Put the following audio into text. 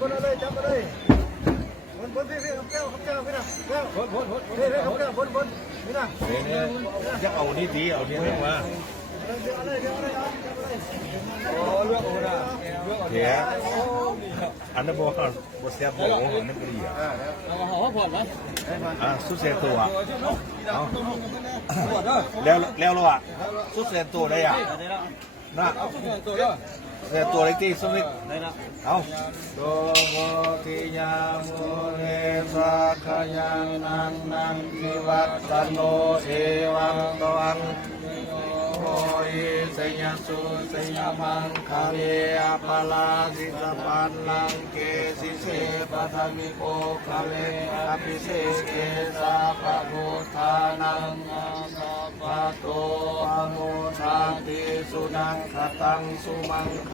บนเลยจับมาเลยบนพี่แก้วพี่นะแก้วบนพี่แก้วบนพี่นะเนี่ยจะเอานี่ดีเอาเนี่ยไม่ว่าเดี๋ยวอันนั้นบเสียบบอกอันนั้นก็ดีอ่ะสุดเสียตัวเอาแล้วอ่ะสุดเสียตัวได้อ่ะน่ะเสียตัวเล็กที่สุดนิดเอาโตโมทิยามุเรสักยังนังนิวัตโนเอวังตวังโอยสยสุสยมังคาเรอปลาสิสปันลังเกสิเสปัทมิโกคาเลอภิเศษเกสาปะโพธานังอาสาปะโตอโมทาติสุนังคตังสุมัง